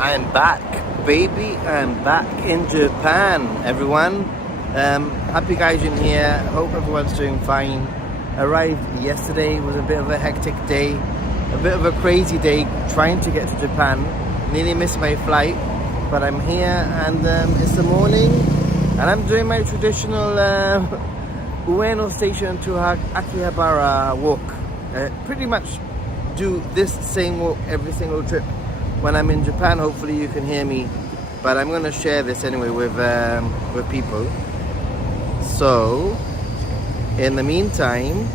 I am back, baby. I'm back in Japan, everyone. Happy Gaijin here. Hope everyone's doing fine. Arrived yesterday. It was a bit of a hectic day, a bit of a crazy day trying to get to Japan. Nearly missed my flight, but I'm here and it's the morning and I'm doing my traditional UENO station to AKIHABARA walk. Pretty much do this same walk every single trip when I'm in Japan. Hopefully you can hear me, but I'm going to share this anyway with people. So in the meantime,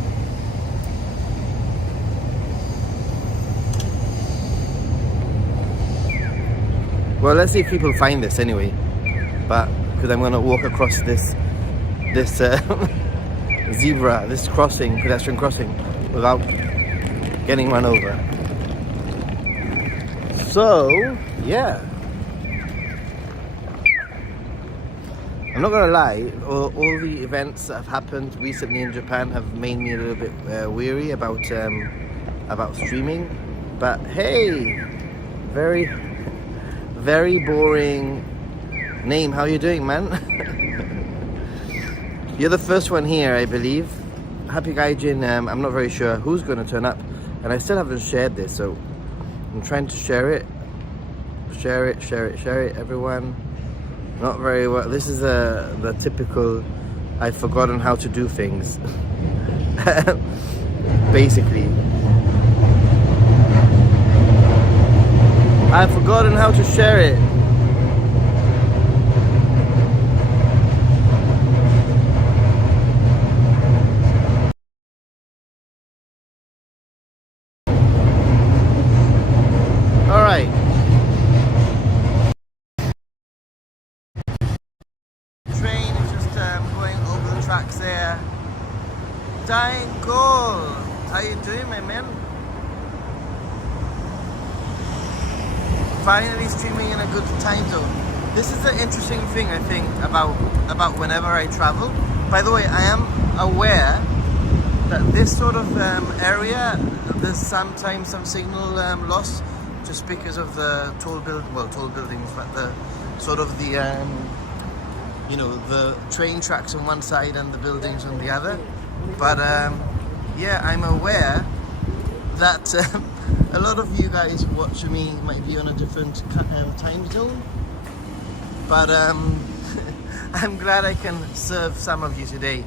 well, let's see if people find this anyway, but because I'm going to walk across this zebra, this crossing, pedestrian crossing, without getting run over. So yeah, I'm not gonna lie, all the events that have happened recently in Japan have made me a little bit weary about streaming. But hey, very boring name. How you doing, man? You're the first one here, I believe. Happy Gaijin. I'm not very sure who's going to turn up, and I still haven't shared this, so I'm trying to share it, everyone. Not very well. This is the typical I've forgotten how to do things. Basically, I've forgotten how to share it. Alright. Train is just going over the tracks there. Dying goal. How you doing, my man? Finally streaming in a good time zone. This is the interesting thing, I think, about whenever I travel. By the way, I am aware that this sort of area, there's sometimes some signal loss, just because of the tall buildings, but the sort of the the train tracks on one side and the buildings on the other. But yeah, I'm aware that a lot of you guys watching me might be on a different time zone, but I'm glad I can serve some of you today.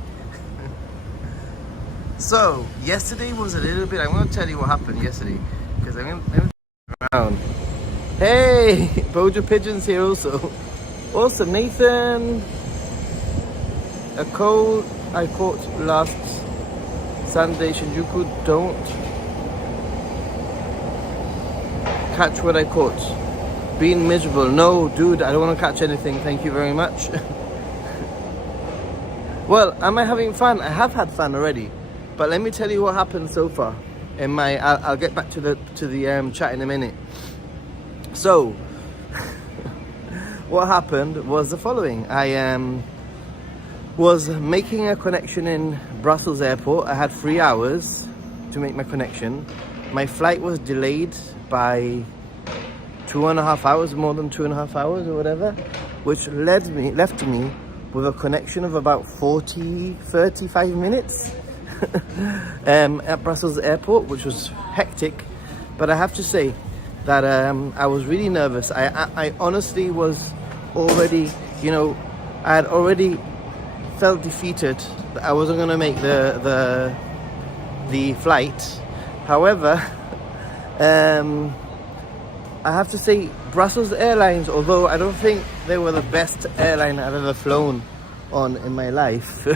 So yesterday was a little bit, I'm going to tell you what happened yesterday, because I'm going to around. Hey, Bojo Pigeon's here also. Also Nathan, a cold I caught last Sunday, Shinjuku. Don't catch what I caught. Being miserable. No, dude, I don't want to catch anything. Thank you very much. Well, am I having fun? I have had fun already, but let me tell you what happened so far. In my, I'll get back to the chat in a minute. So, what happened was the following. I was making a connection in Brussels airport. I had 3 hours to make my connection. My flight was delayed by 2.5 hours, more than 2.5 hours or whatever, which left me with a connection of about 35 minutes. At Brussels airport, which was hectic. But I have to say that I was really nervous. I honestly was already, I had already felt defeated that I wasn't going to make the flight. However, I have to say Brussels Airlines, although I don't think they were the best airline I've ever flown on in my life,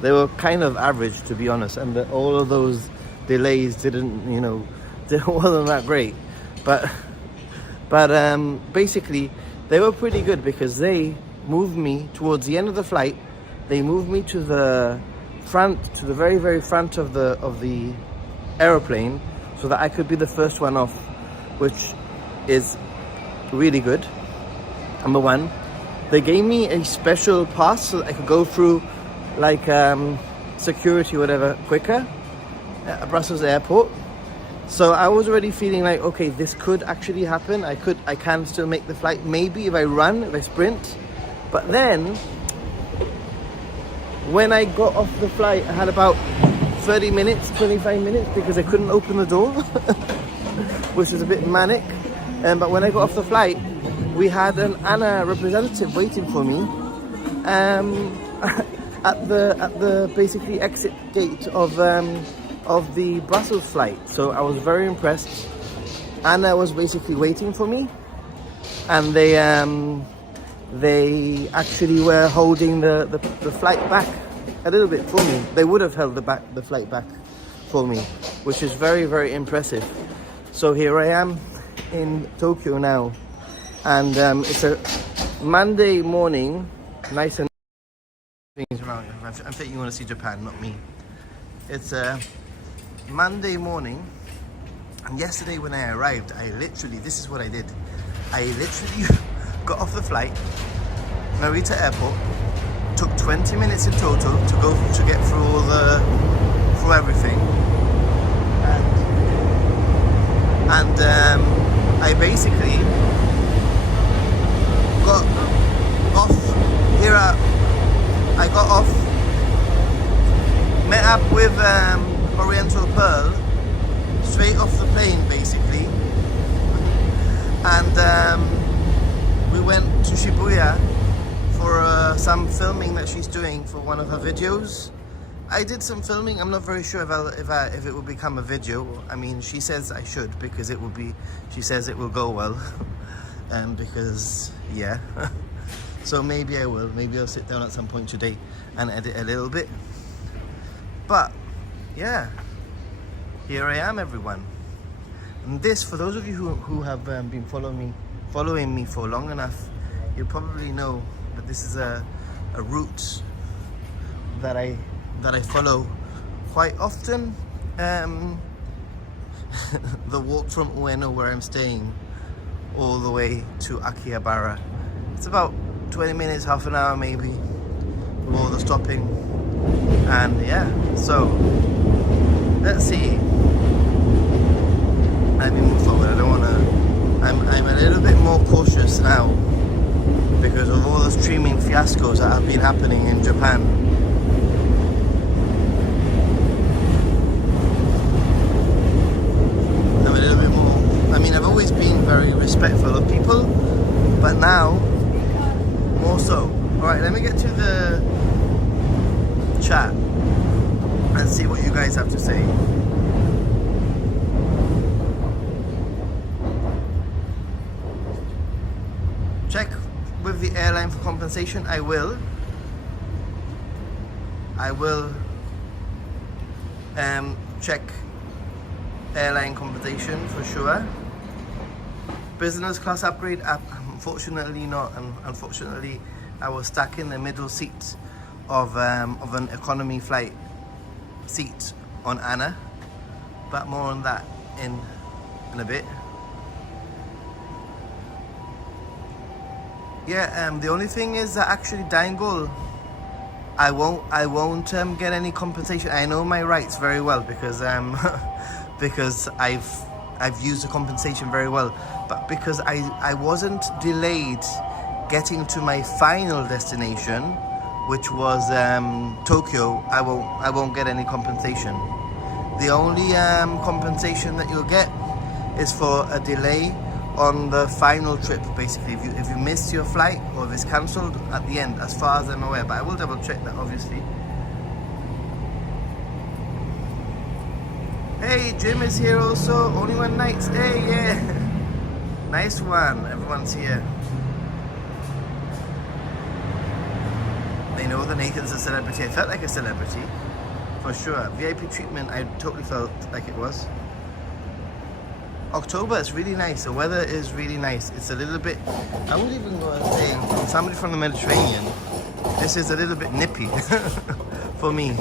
they were kind of average, to be honest, and all of those delays wasn't that great. But basically, they were pretty good because they moved me towards the end of the flight. They moved me to the front, to the very, very front of the aeroplane, so that I could be the first one off, which is really good. Number one, they gave me a special pass so that I could go through security, whatever, quicker at Brussels airport. So I was already feeling like, okay, this could actually happen. I can still make the flight. Maybe if I run, if I sprint. But then, when I got off the flight, I had about 30 minutes, 25 minutes, because I couldn't open the door, which was a bit manic. But when I got off the flight, we had an ANA representative waiting for me at the basically exit gate of the Brussels flight. So I was very impressed. ANA was basically waiting for me, and they actually were holding the flight back a little bit for me. They would have held the flight back for me, which is very, very impressive. So here I am in Tokyo now, and it's a Monday morning, nice and things around. I think you want to see Japan, not me. It's a Monday morning, and yesterday when I arrived, this is what I did. I literally got off the flight, Narita Airport. Took 20 minutes in total to get through through everything, and I basically got off here. I got off, met up with Oriental Pearl straight off the plane basically, and we went to Shibuya for some filming that she's doing for one of her videos. I did some filming. I'm not very sure if it will become a video. I mean, she says I should, because it will be. She says it will go well, because yeah. So maybe I will. Maybe I'll sit down at some point today and edit a little bit. But yeah, here I am, everyone. And this, for those of you who have been following me for long enough, you probably know that this is a route that I follow quite often. The walk from UENO, where I'm staying, all the way to AKIHABARA. It's about 20 minutes, half an hour maybe, with all the stopping. And yeah, so let's see. Let me move forward. I don't want to. I'm a little bit more cautious now, because of all the streaming fiascos that have been happening in Japan. I'm a little bit more, I mean, I've always been very respectful of people, but now, more so. Alright, let me get to the chat and see what you guys have to say. Check with the airline for compensation. I will check airline compensation for sure. Business class upgrade, unfortunately not. Unfortunately, I was stuck in the middle seat of an economy flight seat on ANA, but more on that in a bit. Yeah, the only thing is that actually Dangle, I won't get any compensation. I know my rights very well, because because I've used the compensation very well, but because I wasn't delayed getting to my final destination, which was Tokyo, I won't get any compensation. The only compensation that you'll get is for a delay on the final trip, basically. If you miss your flight, or if it's cancelled at the end, as far as I'm aware, but I will double check that, obviously. Hey, Jim is here also. Only one night. Hey, yeah. Nice one. Everyone's here. They know the Nathan's a celebrity. I felt like a celebrity, for sure. VIP treatment, I totally felt like it was. October is really nice. The weather is really nice. It's a little bit, I wouldn't even go and say, from somebody from the Mediterranean, this is a little bit nippy for me.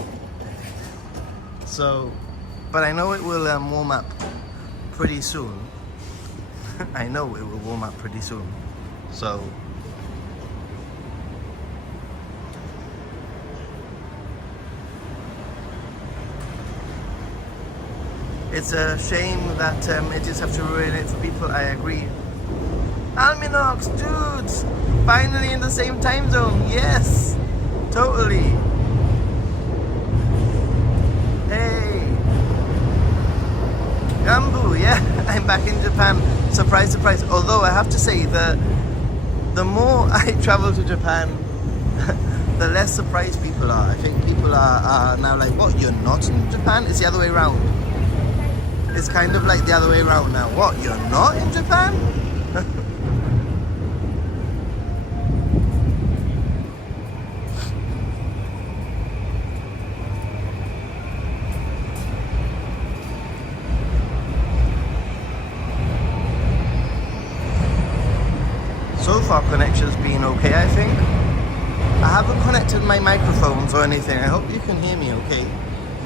So, but I know it will warm up pretty soon. I know it will warm up pretty soon. So, It's a shame that it just have to ruin it for people. I agree. Alminox, dudes, finally in the same time zone. Yes, totally. Hey, Gambu, yeah, I'm back in Japan. Surprise, surprise. Although I have to say that the more I travel to Japan, the less surprised people are. I think people are now like, what, you're not in Japan? It's the other way around. It's kind of like the other way around now. What, you're not in Japan? So far connection's been okay, I think. I haven't connected my microphones or anything. I hope you can hear me okay.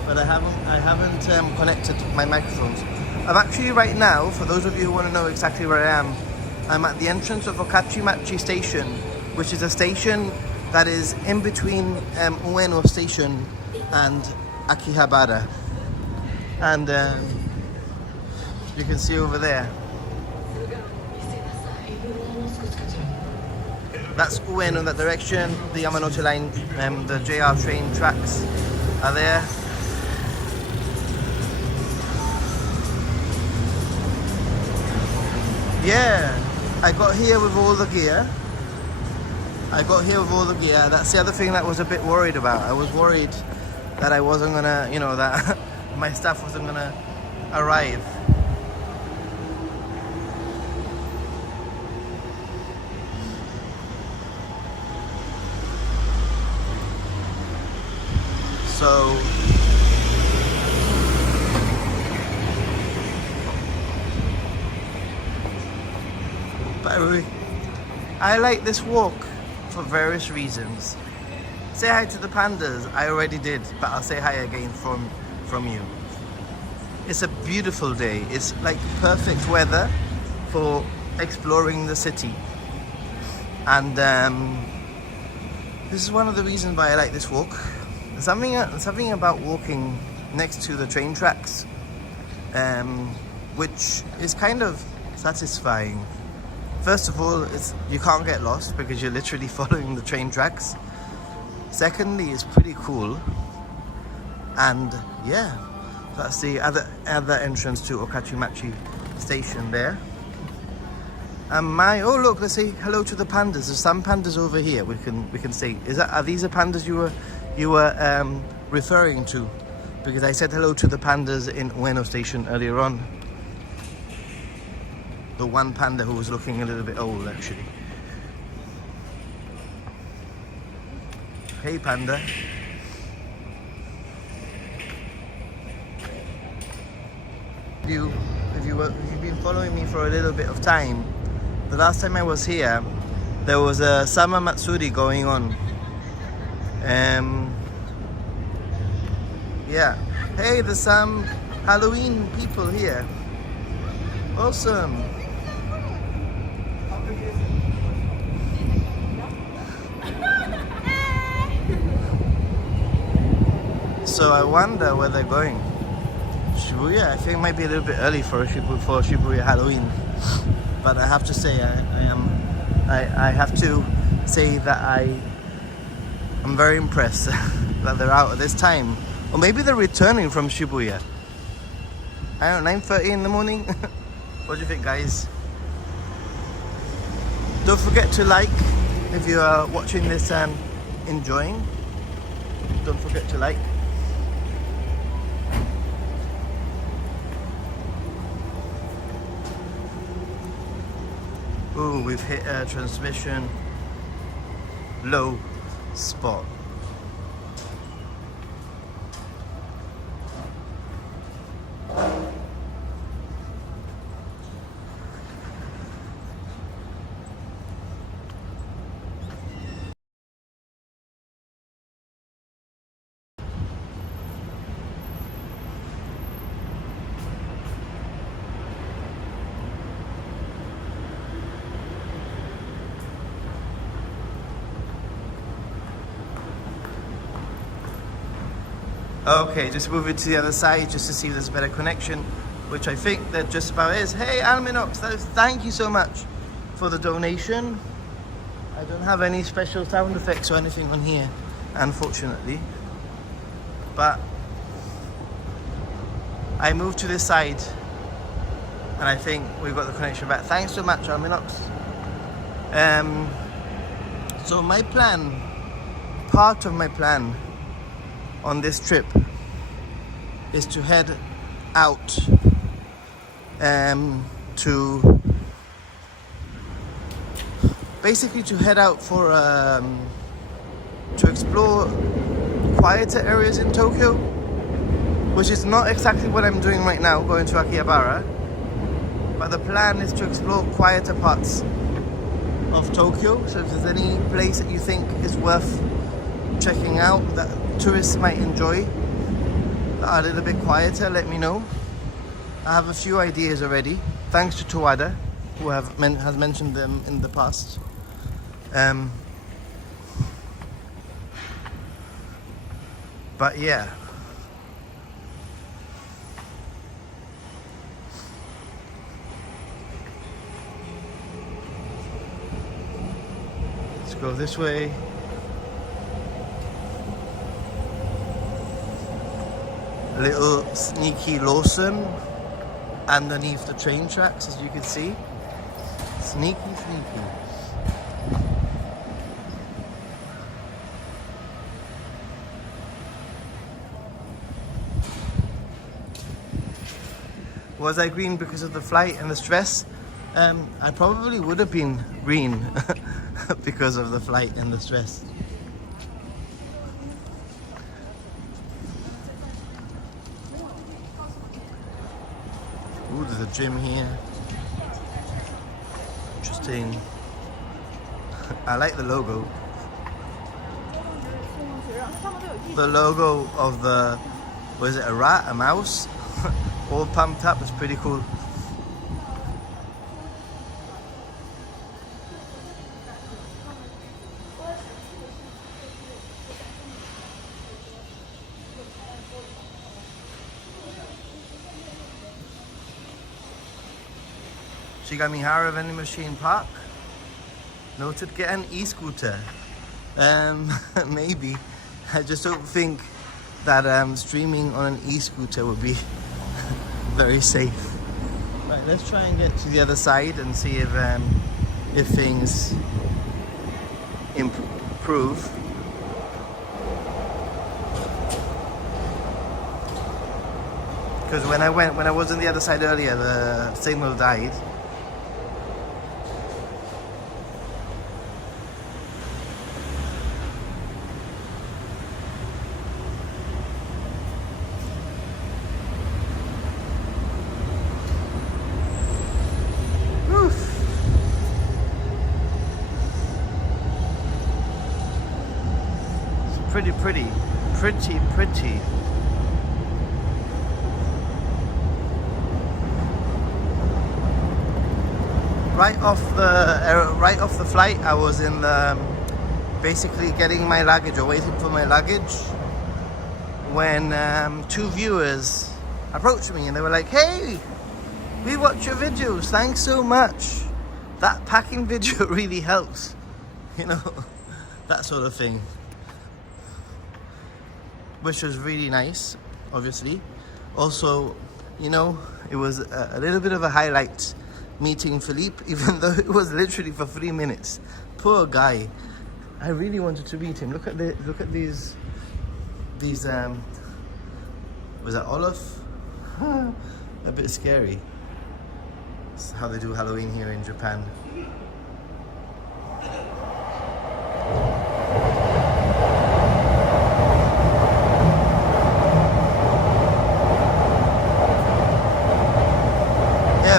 But I haven't connected my microphones. I'm actually right now, for those of you who want to know exactly where I am, I'm at the entrance of Okachimachi Station, which is a station that is in between UENO Station and AKIHABARA. And you can see over there. That's UENO, that direction. The Yamanote line, the JR train tracks are there. Yeah, I got here with all the gear. That's the other thing that I was a bit worried about. I was worried that I wasn't gonna, that my stuff wasn't gonna arrive. So I like this walk for various reasons. Say hi to the pandas. I already did, but I'll say hi again from you. It's a beautiful day. It's like perfect weather for exploring the city. And this is one of the reasons why I like this walk. Something about walking next to the train tracks, which is kind of satisfying. First of all, you can't get lost because you're literally following the train tracks. Secondly, it's pretty cool. And yeah, that's the other entrance to Okachimachi Station there. And oh look, let's say hello to the pandas. There's some pandas over here. We can see. Are these the pandas you were referring to? Because I said hello to the pandas in UENO Station earlier on. The one panda who was looking a little bit old, actually. Hey, panda. If you've been following me for a little bit of time, the last time I was here, there was a summer matsuri going on. Yeah. Hey, there's some Halloween people here. Awesome. So I wonder where they're going. Shibuya, I think it might be a little bit early for Shibuya Halloween. But I have to say, I have to say that I'm very impressed that they're out at this time. Or maybe they're returning from Shibuya. I don't know, 9:30 in the morning. What do you think, guys? Don't forget to like if you are watching this and enjoying. Don't forget to like. Ooh, we've hit a transmission low spot. Okay, just move it to the other side just to see if there's a better connection, which I think that just about is. Hey, Alminox, thank you so much for the donation. I don't have any special sound effects or anything on here, unfortunately. But I moved to this side and I think we've got the connection back. Thanks so much, Alminox. So my plan, part of my plan on this trip is to head out to basically to head out for to explore quieter areas in Tokyo, which is not exactly what I'm doing right now, going to Akihabara, but the plan is to explore quieter parts of Tokyo. So if there's any place that you think is worth checking out that tourists might enjoy that are a little bit quieter, let me know. I have a few ideas already, thanks to Tawada, who has mentioned them in the past. But yeah, let's go this way. Little sneaky Lawson underneath the train tracks, as you can see. Sneaky, sneaky. Was I green because of the flight and the stress? I probably would have been green because of the flight and the stress. Ooh, there's a gym here. Interesting. I like the logo. The logo of the, was it a rat, a mouse? All pumped up, it's pretty cool. Shigamihara vending machine park. Noted, get an e-scooter. Maybe. I just don't think that streaming on an e-scooter would be very safe. Right, let's try and get to the other side and see if things improve. Because when I was on the other side earlier, the signal died. Pretty. Right off the flight, I was in the basically getting my luggage or waiting for my luggage when two viewers approached me and they were like, "Hey, we watch your videos. Thanks so much. That packing video really helps." You know, that sort of thing. Which was really nice, obviously. Also, you know, it was a little bit of a highlight meeting Philippe, even though it was literally for 3 minutes. Poor guy. I really wanted to meet him. Look at these was that Olaf? A bit scary. It's how they do Halloween here in Japan.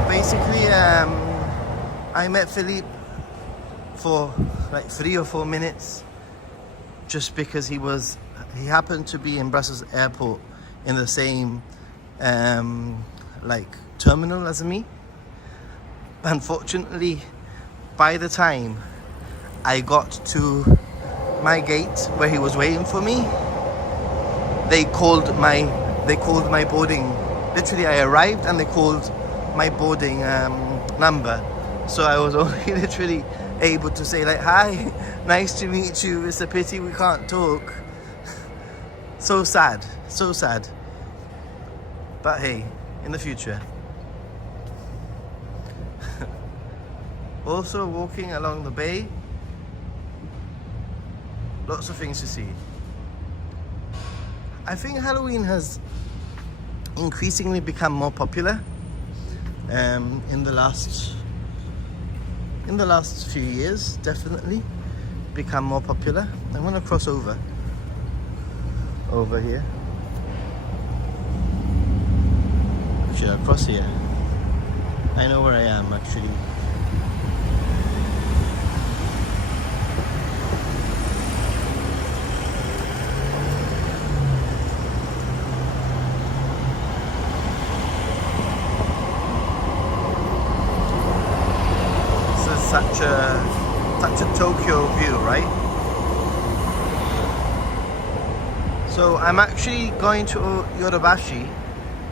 Basically, I met Philippe for like 3 or 4 minutes just because he happened to be in Brussels airport in the same like terminal as me. Unfortunately, by the time I got to my gate where he was waiting for me, they called my boarding. Literally, I arrived and they called my boarding number. So I was only literally able to say like, "Hi, nice to meet you. It's a pity we can't talk." So sad, so sad. But hey, in the future. Also walking along the bay, lots of things to see. I think Halloween has increasingly become more popular in the last few years. Definitely become more popular. I'm gonna cross over here. Actually, I'll cross here. I know where I am actually. Such a Tokyo view, right? So I'm actually going to Yodobashi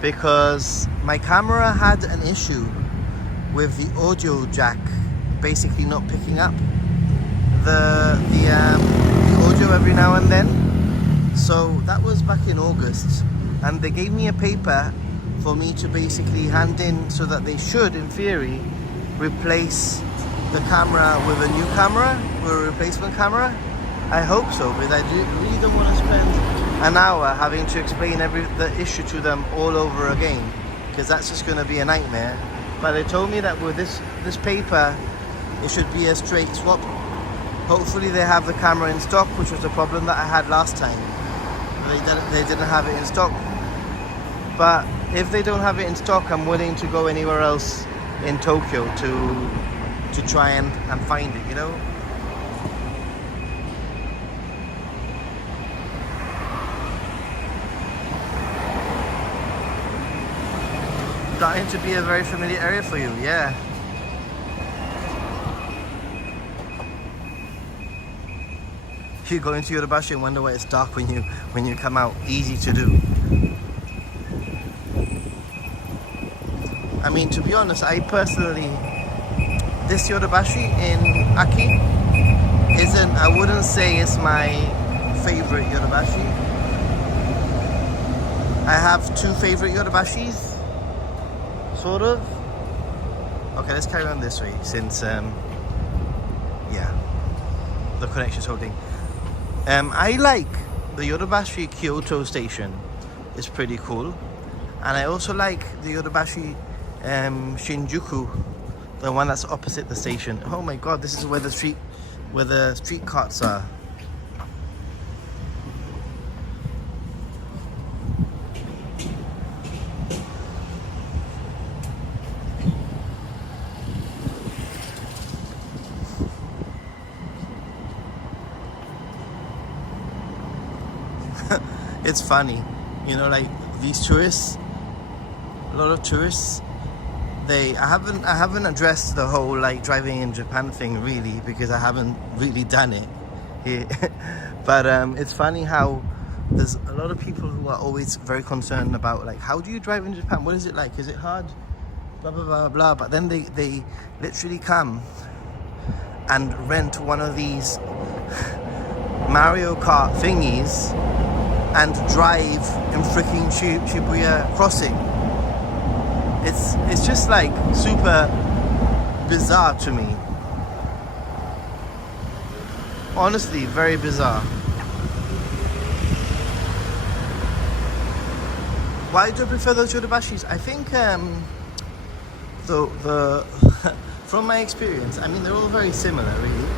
because my camera had an issue with the audio jack basically not picking up the audio every now and then. So that was back in August, and they gave me a paper for me to basically hand in so that they should, in theory, replace the camera with a new camera, with a replacement camera. I hope so, because I really don't want to spend an hour having to explain the issue to them all over again, because that's just going to be a nightmare. But they told me that with this paper, it should be a straight swap. Hopefully they have the camera in stock, which was the problem that I had last time. They didn't have it in stock. But if they don't have it in stock, I'm willing to go anywhere else in Tokyo to try and find it, you know? Starting to be a very familiar area for you, yeah. You go into Yodobashi and wonder why it's dark when you come out. Easy to do. I mean, to be honest, I personally, this Yodobashi in Aki I wouldn't say it's my favorite Yodobashi. I have two favorite Yodobashis, sort of. Okay, let's carry on this way since, yeah, the connection's holding. I like the Yodobashi Kyoto station. It's pretty cool. And I also like the Yodobashi Shinjuku, the one that's opposite the station. Oh my god, this is where the street carts are. It's funny, you know, like these tourists, a lot of tourists, I haven't addressed the whole like driving in Japan thing really, because I haven't really done it here. But it's funny how there's a lot of people who are always very concerned about like, how do you drive in Japan? What is it like? Is it hard? Blah blah blah blah. But then they literally come and rent one of these Mario Kart thingies and drive in freaking Shibuya crossing. It's just like super bizarre to me. Honestly, very bizarre. Why do I prefer those Yodobashis? I think the from my experience, I mean, they're all very similar really.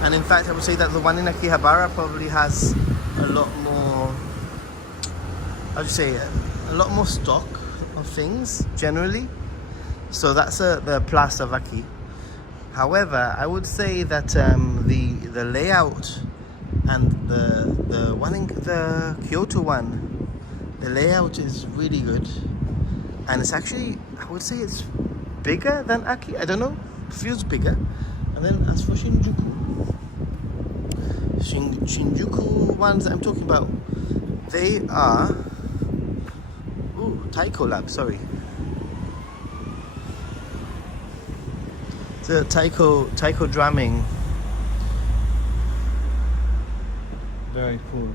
And in fact, I would say that the one in Akihabara probably has a lot more, a lot more stock of things generally. So that's the plus of Aki. However, I would say that the layout and the one in the Kyoto one, the layout is really good, and it's actually, I would say it's bigger than Aki. I don't know, it feels bigger. And then as for Shinjuku ones that I'm talking about, They are Taiko Lab, sorry. The Taiko drumming. Very cool.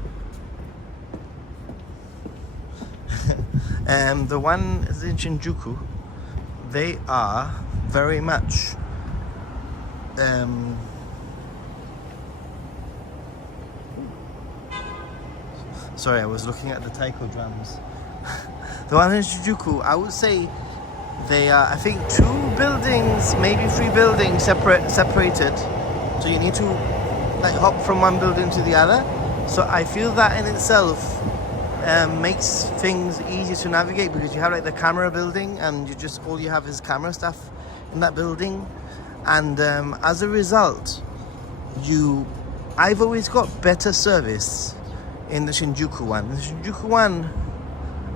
The one is in Shinjuku. They are very much sorry, I was looking at the taiko drums. The one in Shinjuku, I would say they are, I think, 2 buildings, maybe 3 buildings separated. So you need to like hop from one building to the other. So I feel that in itself makes things easier to navigate, because you have like the camera building and you just, all you have is camera stuff in that building. And as a result, I've always got better service in the Shinjuku one. The Shinjuku one,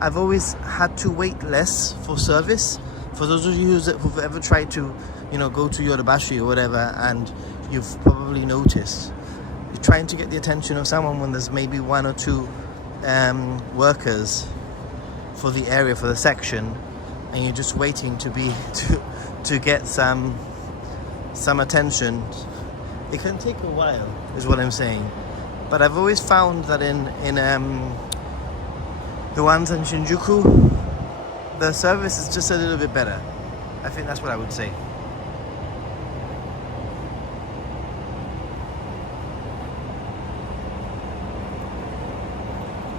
I've always had to wait less for service. For those of you who've ever tried to, go to Yodobashi or whatever, and you've probably noticed, you're trying to get the attention of someone when there's maybe 1 or 2 workers for the area, for the section, and you're just waiting to get some attention. It can take a while, is what I'm saying. But I've always found that in the ones in Shinjuku, the service is just a little bit better. I think that's what I would say.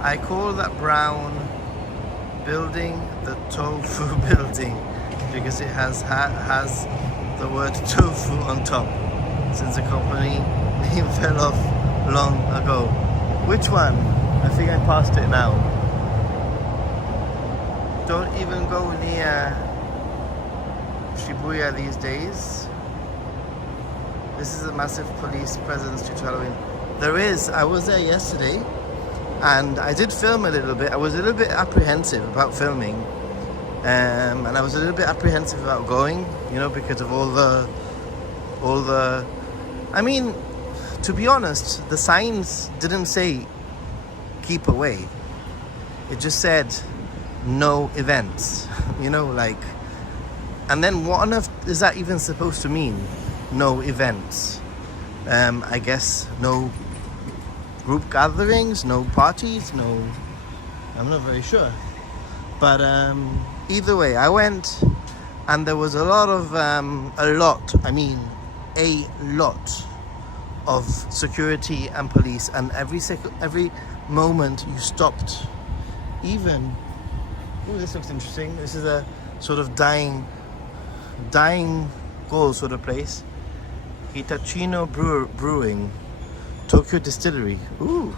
I call that brown building the tofu building because it has the word tofu on top, since the company name fell off long ago. Which one? I think I passed it now. Don't even go near Shibuya these days. This is a massive police presence due to Halloween. There is. I was there yesterday and I did film a little bit. I was a little bit apprehensive about filming, and I was a little bit apprehensive about going, because of all the I mean, to be honest, the signs didn't say keep away. It just said no events, and then what on earth is that even supposed to mean? No events. I guess no group gatherings, no parties, I'm not very sure. But either way, I went and there was a lot of security and police, and every moment you stopped, even, this looks interesting. This is a sort of dying gold sort of place. Hitachino Brewing, Tokyo Distillery. Ooh.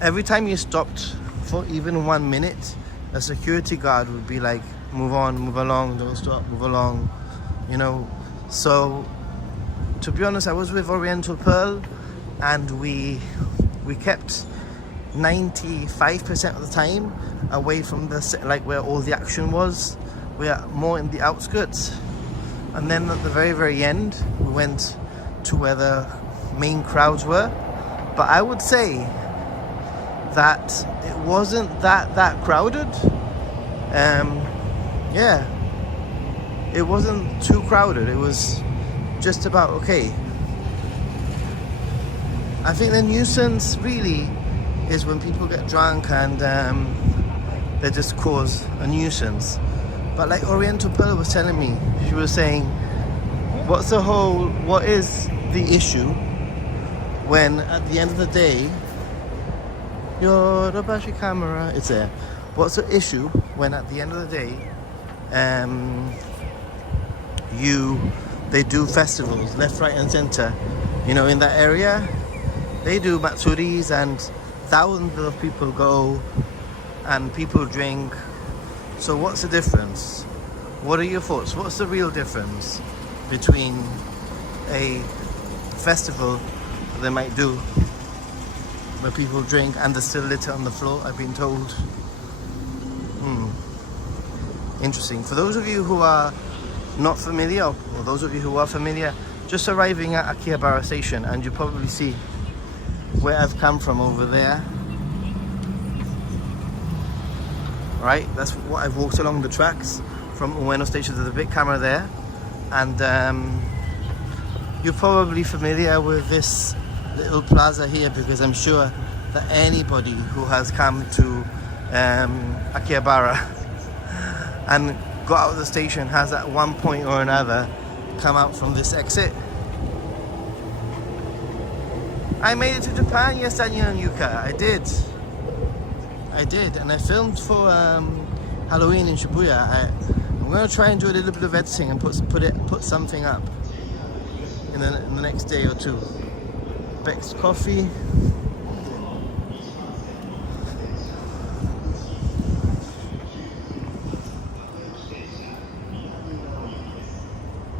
Every time you stopped for even 1 minute, a security guard would be like, move on, move along, don't stop, move along, So, to be honest, I was with Oriental Pearl, and we kept 95% of the time away from where all the action was. We are more in the outskirts, and then at the very, very end, we went to where the main crowds were. But I would say that it wasn't that crowded. It wasn't too crowded. It was just about okay. I think the nuisance really is when people get drunk and they just cause a nuisance. But like Oriental Pearl was telling me, she was saying, what is the issue when at the end of the day, your Yodobashi camera, it's there. What's the issue when at the end of the day, they do festivals left, right and center, in that area? They do matsuris and thousands of people go and people drink. So what's the difference? What are your thoughts? What's the real difference between a festival that they might do where people drink and there's still litter on the floor, I've been told? Interesting. For those of you who are not familiar, or those of you who are familiar, just arriving at AKIHABARA station, and you probably see where I've come from over there. Right, that's what I've walked along the tracks from UENO station. There's a big camera there, and you're probably familiar with this little plaza here, because I'm sure that anybody who has come to AKIHABARA and got out of the station has at one point or another come out from this exit. I made it to Japan, yes, Daniel and Yuka. I did, and I filmed for Halloween in Shibuya. I'm going to try and do a little bit of editing and put something up in the next day or two. Beck's coffee.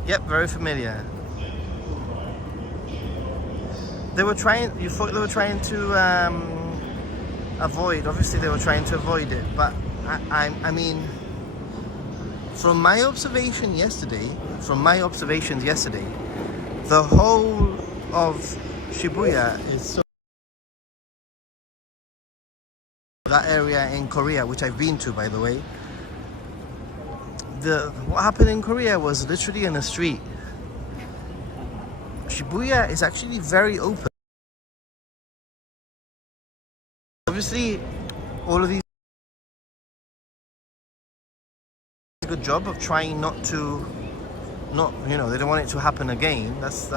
Yep, very familiar. They were trying. You thought they were trying to avoid. Obviously, they were trying to avoid it. But I mean, from my observations yesterday, the whole of Shibuya is so. That area in Korea, which I've been to, by the way. What happened in Korea was literally in a street. Shibuya is actually very open. Obviously, all of these do a good job of trying they don't want it to happen again. That's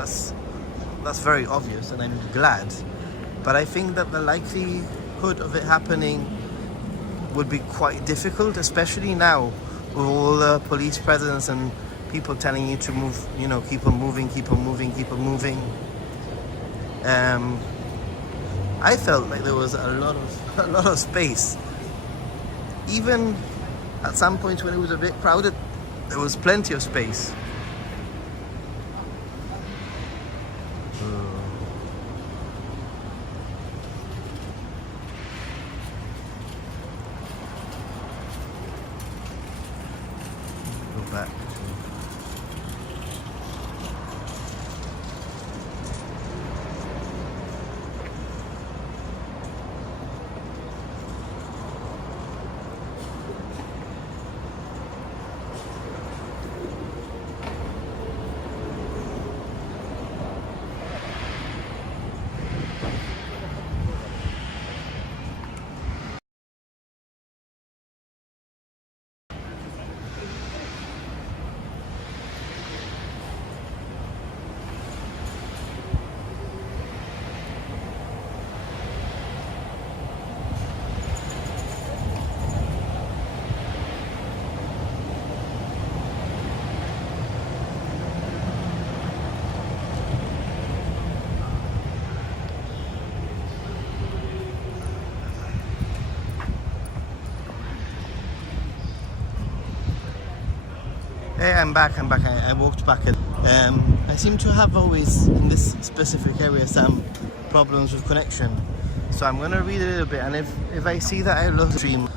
very obvious, and I'm glad. But I think that the likelihood of it happening would be quite difficult, especially now with all the police presence and people telling you to move, keep on moving. I felt like there was a lot of space. Even at some points when it was a bit crowded, there was plenty of space. Go back. Hey, I'm back. I walked back. I seem to have always, in this specific area, some problems with connection. So I'm going to read a little bit, and if I see that I lose stream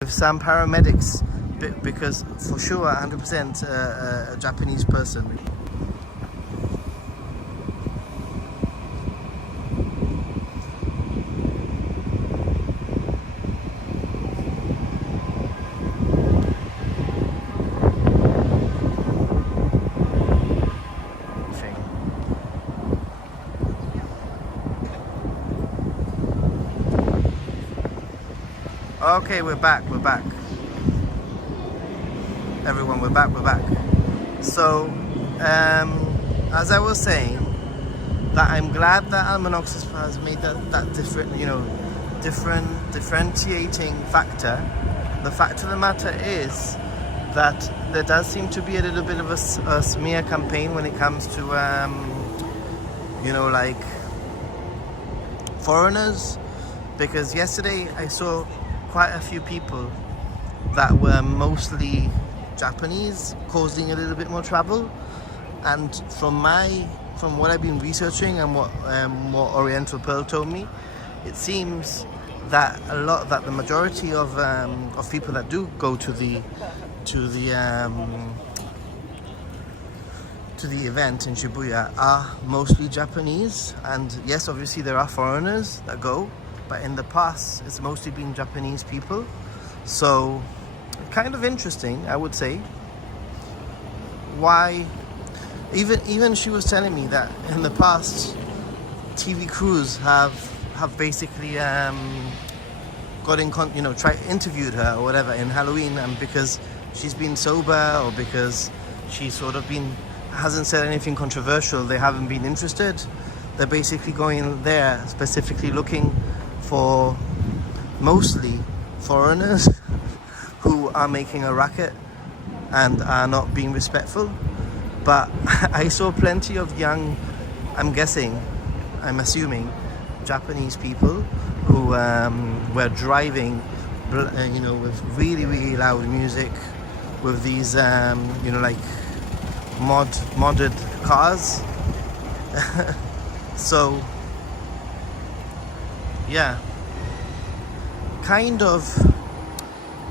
with some paramedics, because for sure 100% a Japanese person. Okay, we're back. Everyone, we're back. So, as I was saying, that I'm glad that Almanoxis has made that different, differentiating factor. The fact of the matter is that there does seem to be a little bit of a smear campaign when it comes to, like foreigners, because yesterday I saw quite a few people that were mostly Japanese causing a little bit more trouble, and from what I've been researching and what Oriental Pearl told me, it seems that the majority of people that do go to to the event in Shibuya are mostly Japanese, and yes, obviously there are foreigners that go, but in the past it's mostly been Japanese people. So kind of interesting, I would say. Why even she was telling me that in the past TV crews have basically got in interviewed her or whatever in Halloween, and because she's been sober or because she's sort of hasn't said anything controversial, they haven't been interested. They're basically going there specifically looking for mostly foreigners who are making a racket and are not being respectful. But I saw plenty of young, I'm assuming, Japanese people who were driving, with really, really loud music, with these, like modded cars. So, yeah, kind of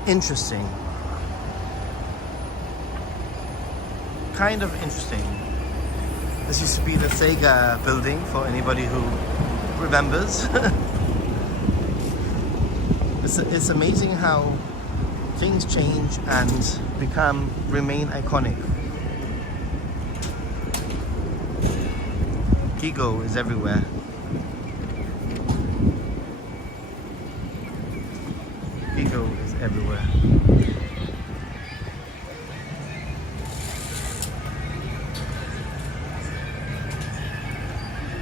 interesting. This used to be the Sega building, for anybody who remembers. It's amazing how things change and remain iconic. Gigo is everywhere. Gigo is everywhere.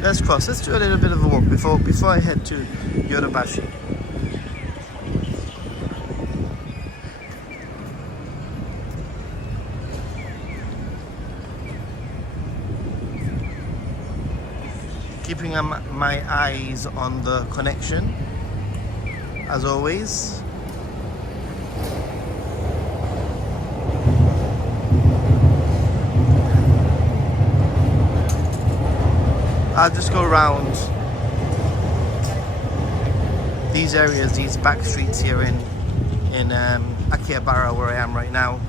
Let's cross. Let's do a little bit of a walk before I head to Yodobashi. Keeping my eyes on the connection, as always. I'll just go around these areas, these back streets here in Akihabara, where I am right now.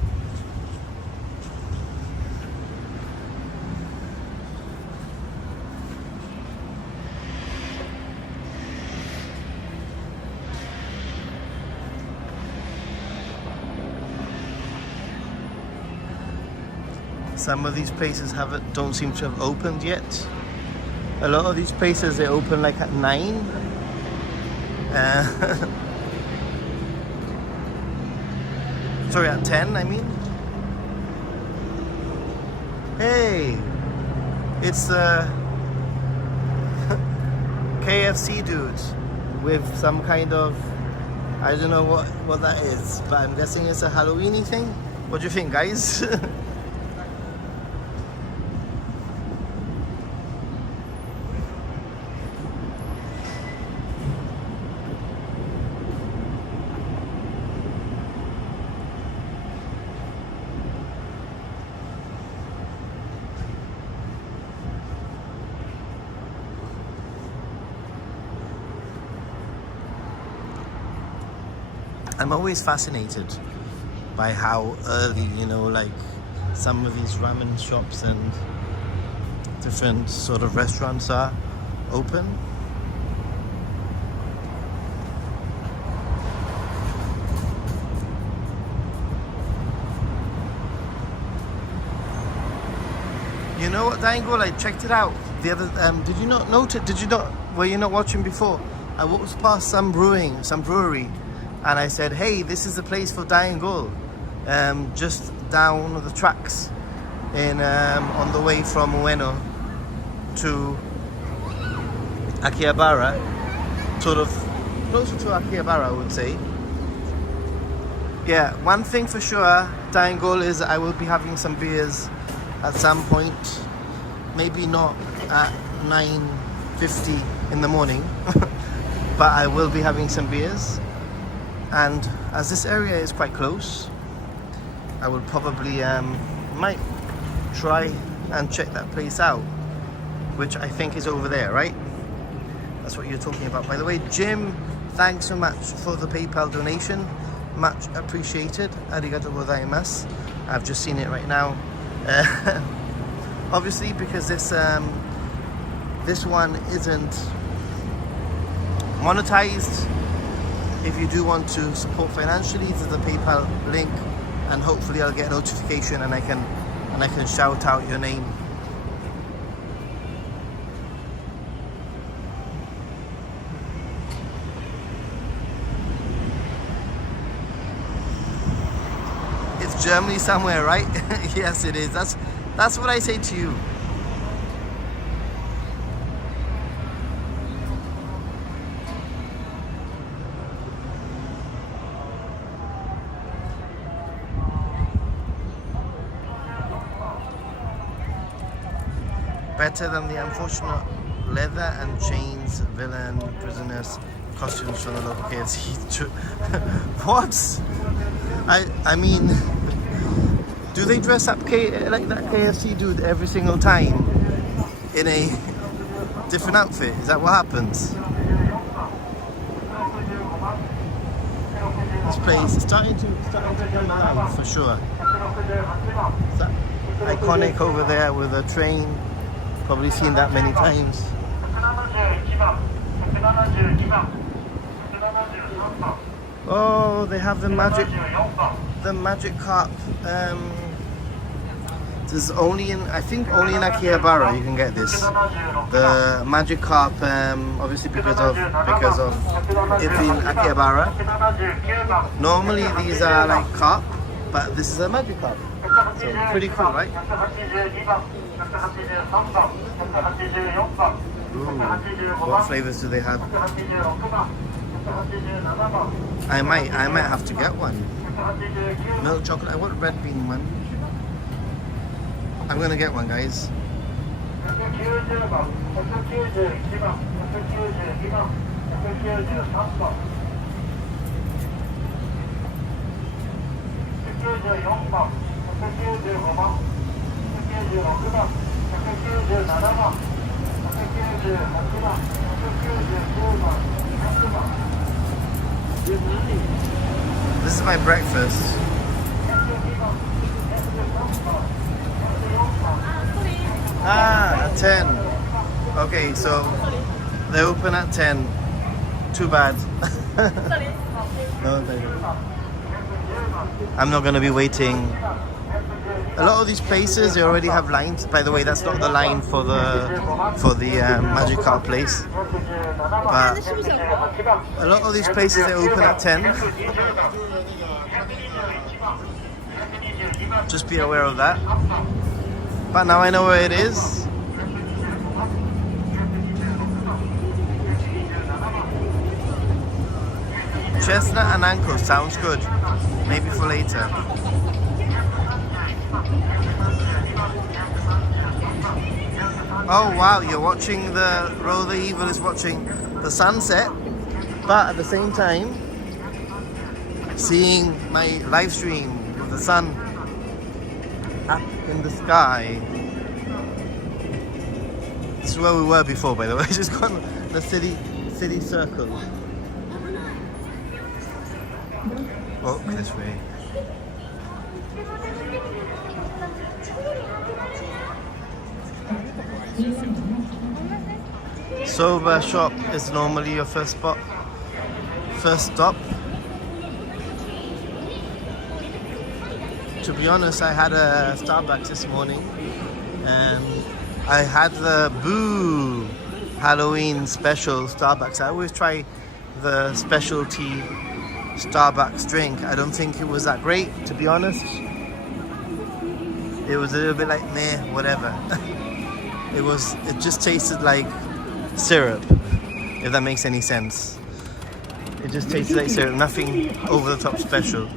Some of these places don't seem to have opened yet. A lot of these places, they open like at 9. Sorry, at 10, I mean. Hey, it's the KFC dudes with some kind of, I don't know what that is, but I'm guessing it's a Halloween-y thing. What do you think, guys? I'm always fascinated by how early, like some of these ramen shops and different sort of restaurants are open. You know what, Dangle? I checked it out the other. Did you not note it? Were you not watching before? I walked past some brewery. And I said, hey, this is the place for Dangle, just down the tracks on the way from UENO to Akihabara, sort of closer to Akihabara, I would say. Yeah, one thing for sure, Dangle, is I will be having some beers at some point, maybe not at 9:50 in the morning, but I will be having some beers. And as this area is quite close, I would probably might try and check that place out, which I think is over there, right? That's what you're talking about. By the way, Jim, thanks so much for the PayPal donation. Much appreciated. Arigatou gozaimasu. I've just seen it right now. Obviously, because this one isn't monetized. If you do want to support financially, there's the PayPal link, and hopefully I'll get a notification and I can shout out your name. It's Germany somewhere, right? Yes, it is. That's what I say to you. Better than the unfortunate leather and chains villain prisoners costumes from the local KFC. What? I mean, do they dress up like that KFC dude every single time in a different outfit? Is that what happens? This place is starting to come alive for sure. It's that iconic over there with a train. Probably seen that many times. Oh, they have the magic carp. This is only in, I think only in AKIHABARA you can get this. The magic carp, obviously because of it being AKIHABARA. Normally these are like carp, but this is a magic carp. So pretty cool, right? Ooh, what flavors do they have? I might have to get one. Milk chocolate. I want red bean one. I'm gonna get one, guys. This is my breakfast. At 10. Okay, so they open at 10. Too bad. No, I'm not gonna be waiting. A lot of these places, they already have lines. By the way, that's not the line for the magic carp place. But a lot of these places, they open at 10. Just be aware of that. But now I know where it is. Chestnut and ankle sounds good. Maybe for later. Oh wow, you're watching the Roll the Evil is watching the sunset, but at the same time seeing my live stream with the sun up in the sky. This is where we were before, by the way. Just gone the city circle. Walk this way. Soba shop is normally your first stop. To be honest, I had a Starbucks this morning and I had the Boo Halloween special Starbucks. I always try the specialty Starbucks drink. I don't think it was that great, to be honest. It was a little bit like meh, whatever. It just tasted like syrup, if that makes any sense. It just tasted like syrup, nothing over the top special.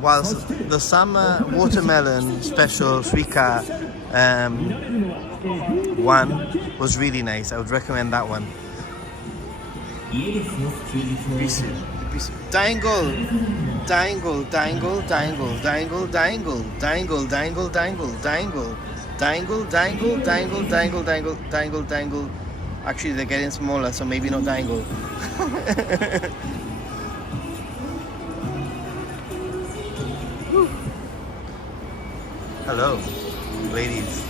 Whilst the summer watermelon special Suica one was really nice. I would recommend that one. Dangle, dangle, dangle, dangle, dangle, dangle, dangle, dangle, dangle, dangle, dangle, dangle, dangle, dangle, dangle, dangle, dangle. Actually, they're getting smaller, so maybe not dangle. Hello, ladies.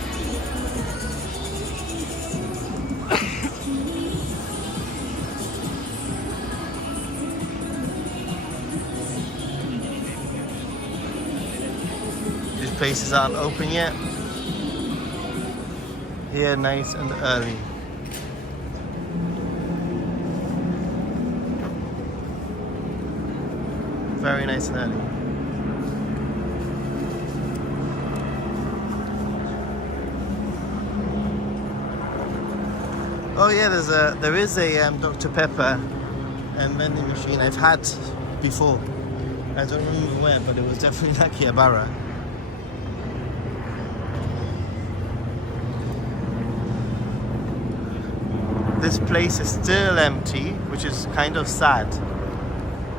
These places aren't open yet. Here, nice and early. Very nice and early. Oh yeah, there is a Dr. Pepper vending machine I've had before. I don't remember where, but it was definitely AKIHABARA. This place is still empty, which is kind of sad.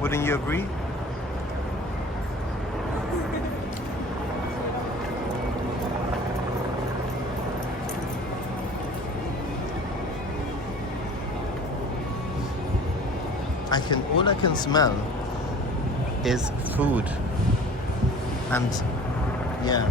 Wouldn't you agree? All I can smell is food, and yeah.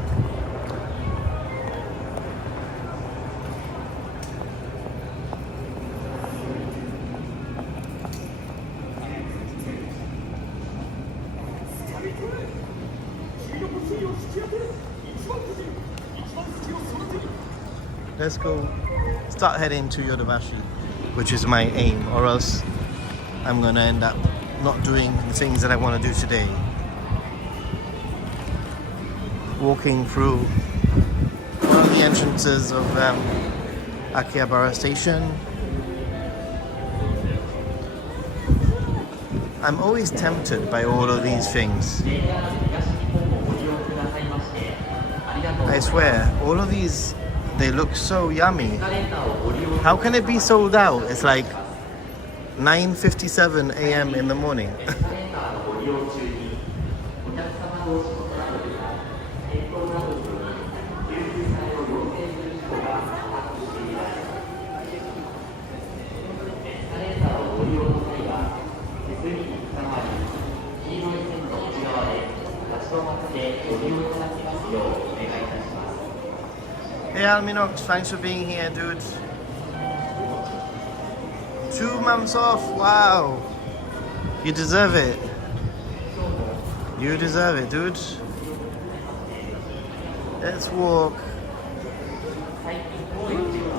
Let's go start heading to Yodobashi, which is my aim, or else I'm gonna end up not doing the things that I want to do today. Walking through one of the entrances of AKIHABARA station. I'm always tempted by all of these things. I swear, all of these, they look so yummy. How can it be sold out? It's like 9:57 a.m. in the morning. Hey Alminox, thanks for being here, dude. 2 months off, wow. You deserve it. You deserve it, dude. Let's walk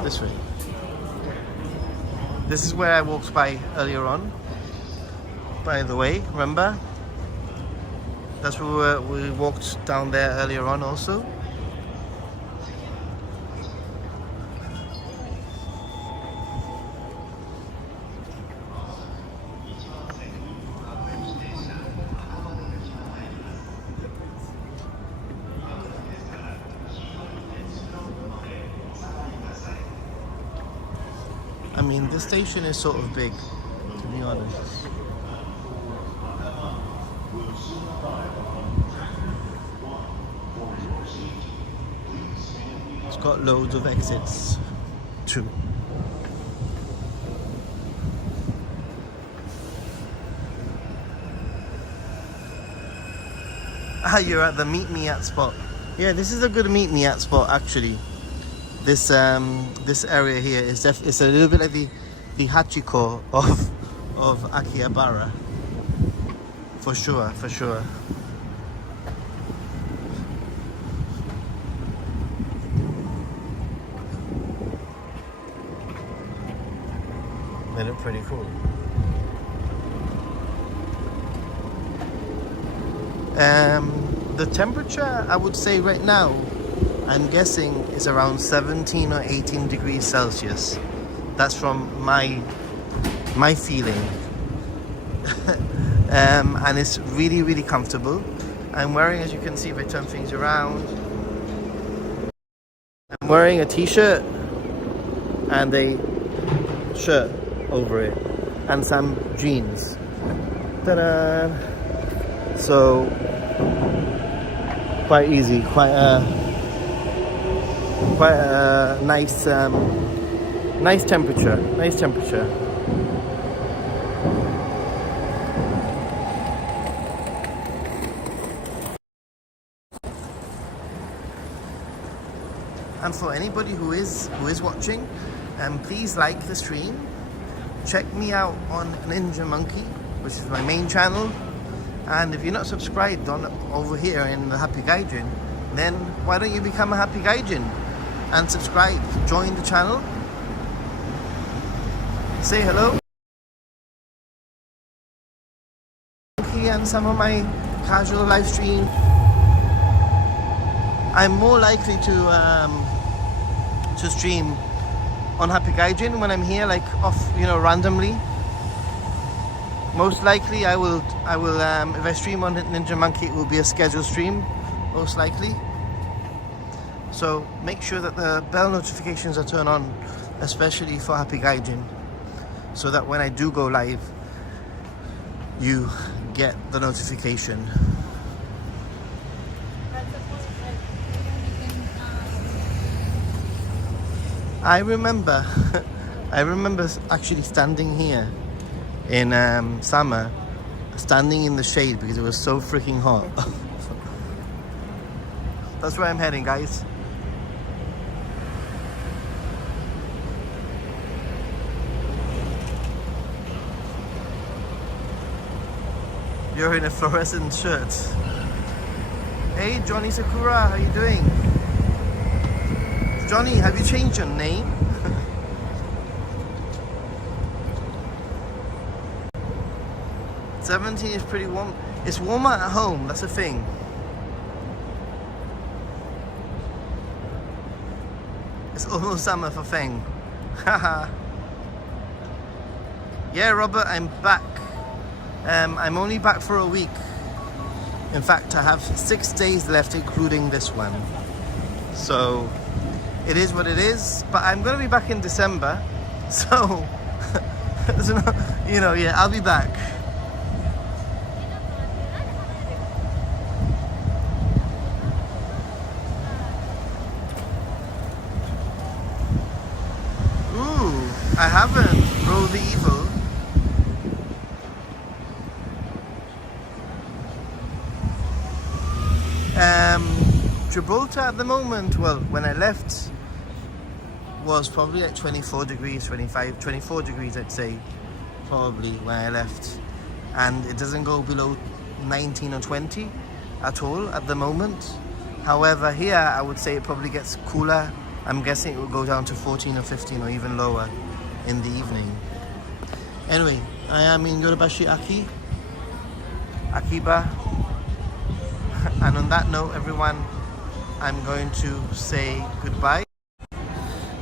this way. This is where I walked by earlier on. By the way, remember? That's where we walked down there earlier on also. I mean, this station is sort of big, to be honest. It's got loads of exits, too. Ah, you're at the meet me at spot. Yeah, this is a good meet me at spot, actually. This area here is it's a little bit like the Hachiko of AKIHABARA, for sure, for sure. They look pretty cool. The temperature, I would say right now, I'm guessing is around 17 or 18 degrees Celsius. That's from my feeling. And it's really, really comfortable. I'm wearing, as you can see if I turn things around, I'm wearing a t-shirt and a shirt over it and some jeans. Ta-da! So quite easy, quite a nice nice temperature. And for anybody who is watching, please like the stream. Check me out on Ninja Monkey, which is my main channel. And if you're not subscribed on over here in the Happy Gaijin, then why don't you become a Happy Gaijin and subscribe, join the channel, say hello. And some of my casual live stream, I'm more likely to stream on Happy Gaijin when I'm here, like off, randomly. Most likely I will if I stream on Ninja Monkey, it will be a scheduled stream, most likely. So make sure that the bell notifications are turned on, especially for Happy Gaijin, so that when I do go live, you get the notification. I remember actually standing here in summer, standing in the shade because it was so freaking hot. That's where I'm heading, guys. You're in a fluorescent shirt. Hey, Johnny Sakura, how you doing? Johnny, have you changed your name? $17 is pretty warm. It's warmer at home, that's the thing. It's almost summer for Feng. Haha. Yeah, Robert, I'm back. I'm only back for a week. In fact, I have 6 days left, including this one. So it is what it is. But I'm going to be back in December. So, yeah, I'll be back. Ooh, I haven't. Roll the Evil. Gibraltar at the moment, well, when I left, was probably like 24 degrees, 24 degrees, I'd say, probably when I left. And it doesn't go below 19 or 20 at all at the moment. However, here, I would say it probably gets cooler. I'm guessing it will go down to 14 or 15 or even lower in the evening. Anyway, I am in Yorubashi Akiba. And on that note, everyone, I'm going to say goodbye.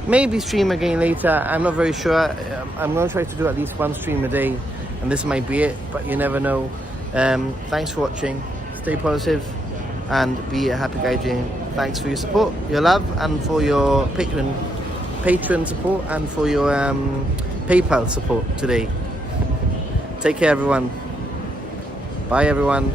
Maybe stream again later, I'm not very sure. I'm going to try to do at least one stream a day, and this might be it, but you never know. Thanks for watching, stay positive, and be a Happy Gaijin. Thanks for your support, your love, and for your patron support, and for your PayPal support today. Take care, everyone. Bye, everyone.